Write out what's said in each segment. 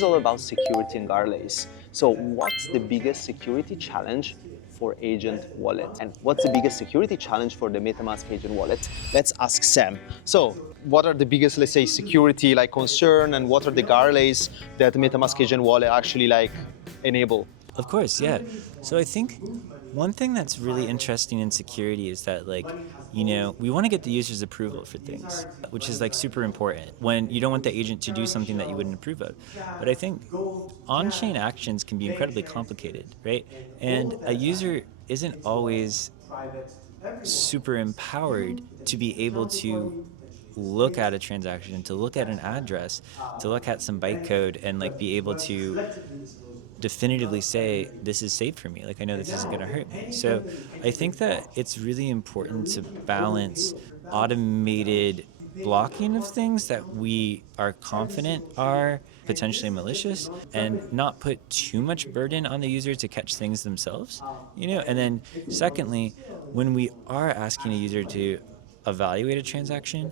is all about security and Guardrails. So what's the biggest security challenge for Agent Wallet? And what's the biggest security challenge for the MetaMask Agent Wallet? Let's ask Sam. So what are the biggest, let's say, security concern, and what are the Guardrails that MetaMask Agent Wallet actually enable? Of course, yeah. So I think one thing that's really interesting in security is that we want to get the user's approval for things, which is super important when you don't want the agent to do something that you wouldn't approve of. But I think on-chain actions can be incredibly complicated, right? And a user isn't always super empowered to be able to look at a transaction, to look at an address, to look at some bytecode and be able to definitively say this is safe for me, I know this isn't going to hurt me. So I think that it's really important to balance automated blocking of things that we are confident are potentially malicious and not put too much burden on the user to catch things themselves, and then secondly, when we are asking a user to evaluate a transaction,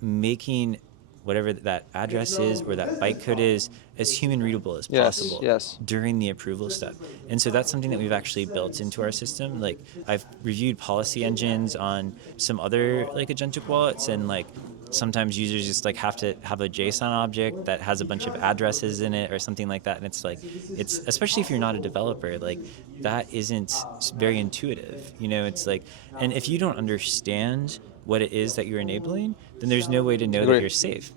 making whatever that address is or that bytecode is as human readable as possible during the approval step. And so that's something that we've actually built into our system. I've reviewed policy engines on some other agentic wallets, and sometimes users just have to have a JSON object that has a bunch of addresses in it or something like that. And it's especially if you're not a developer, that isn't very intuitive. And if you don't understand what it is that you're enabling, then there's no way to know that you're safe.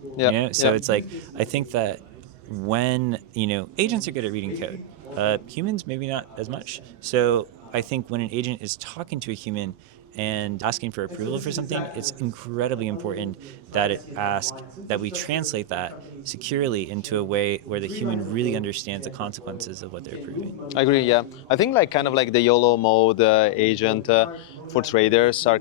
So it's I think that when agents are good at reading code, humans maybe not as much. So I think when an agent is talking to a human and asking for approval for something, it's incredibly important that we translate that securely into a way where the human really understands the consequences of what they're approving. I agree, yeah. I think the YOLO mode agent for traders are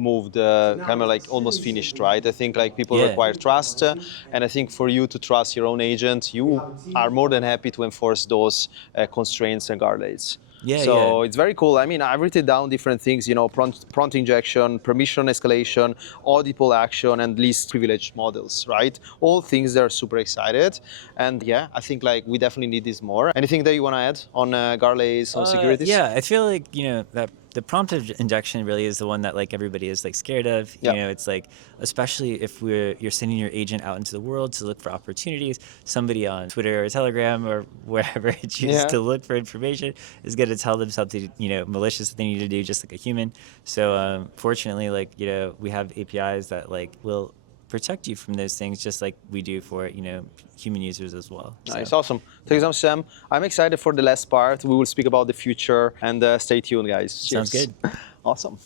moved, almost finished, right? I think people require trust, and I think for you to trust your own agent, you are more than happy to enforce those constraints and guardrails. It's very cool. I mean, I've written down different things, prompt injection, permission escalation, audible action, and least privileged models, right? All things that are super excited. And yeah, I think we definitely need this more. Anything that you want to add on Guardrails, on securities? Yeah, I feel that the prompt injection really is the one that everybody is scared of. It's especially if you're sending your agent out into the world to look for opportunities, somebody on Twitter or Telegram or wherever it chooses to look for information is going to tell them something malicious that they need to do, just like a human. So fortunately, we have APIs that will protect you from those things, just like we do for human users as well. Nice, awesome. Thanks so much, Sam. I'm excited for the last part. We will speak about the future, and stay tuned, guys. Cheers. Sounds good. Awesome.